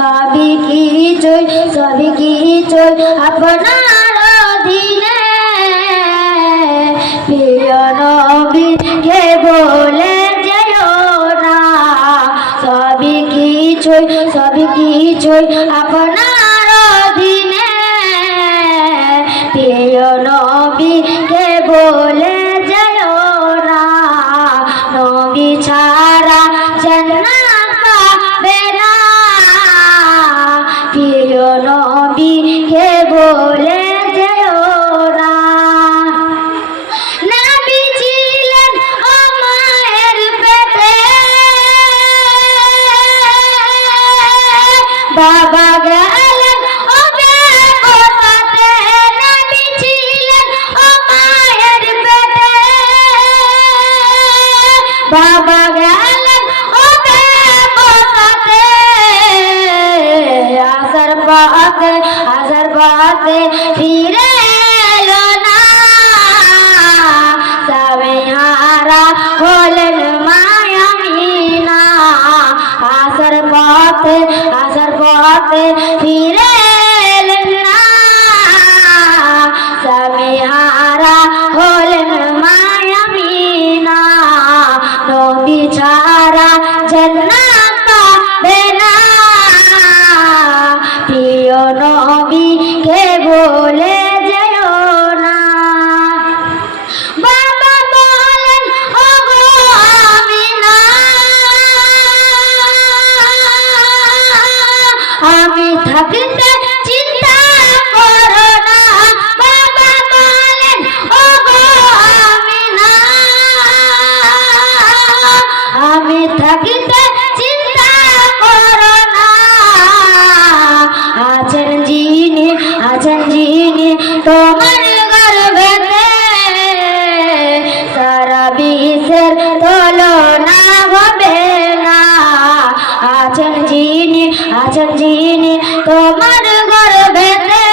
সবই কিছুই সবই কিছুই আপনার অধীনে প্রিয় নবীকে বলে যেও না। সবই কিছুই সবই কিছুই আপনার অধীনে প্রিয় নবীকে বলে যেও না। নবী ছাড়া জান্নাত আসার হাজার পাতে ফিরে এলো না। তবে হারা হলেন মায়ামিনা আসার পথে আসার পথে ফিরে যিনি আছেন যিনি তোমার গর্ভেতে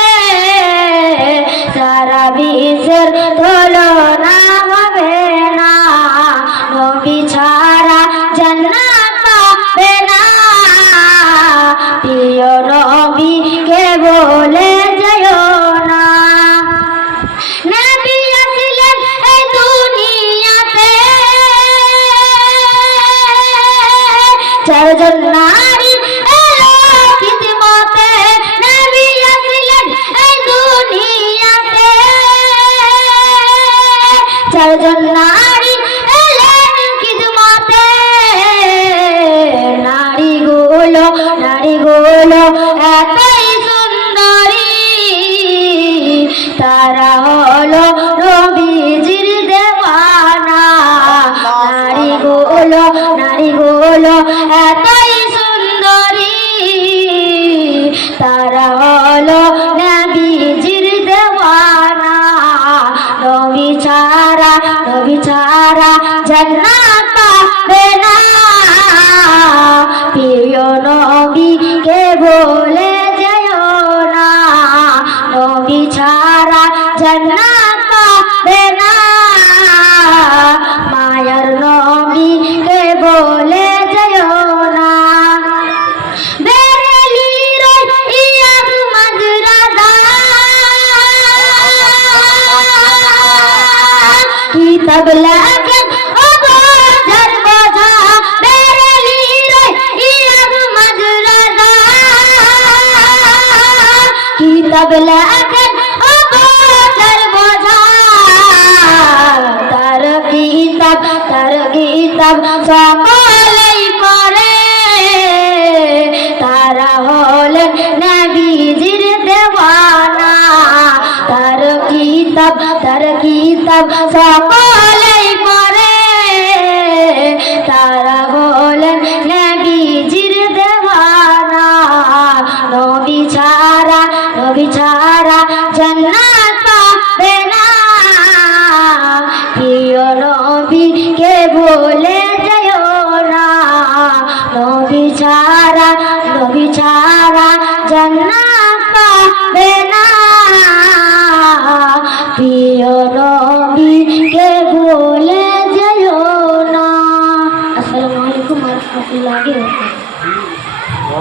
সারা বিশ্বের তুলনা হবে না। নবী ছাড়া জান্নাত পাবে না। প্রিয় নবীকে বলে যেও না। নবী আসলেন চারজন নারী এলেন নারী নারীগুলো নারীগুলো এতই সুন্দরী কিতাব লাগেন ওগো দরবাজা বেরেলির ইয়াক মাজরাদা কিতাব লাগেন ওগো দরবাজা তার কিতাব তার সকলেই পড়ে তারা হলেন নবীজির দেওয়ানা। তার কিতাব তার কিতাব সকলেই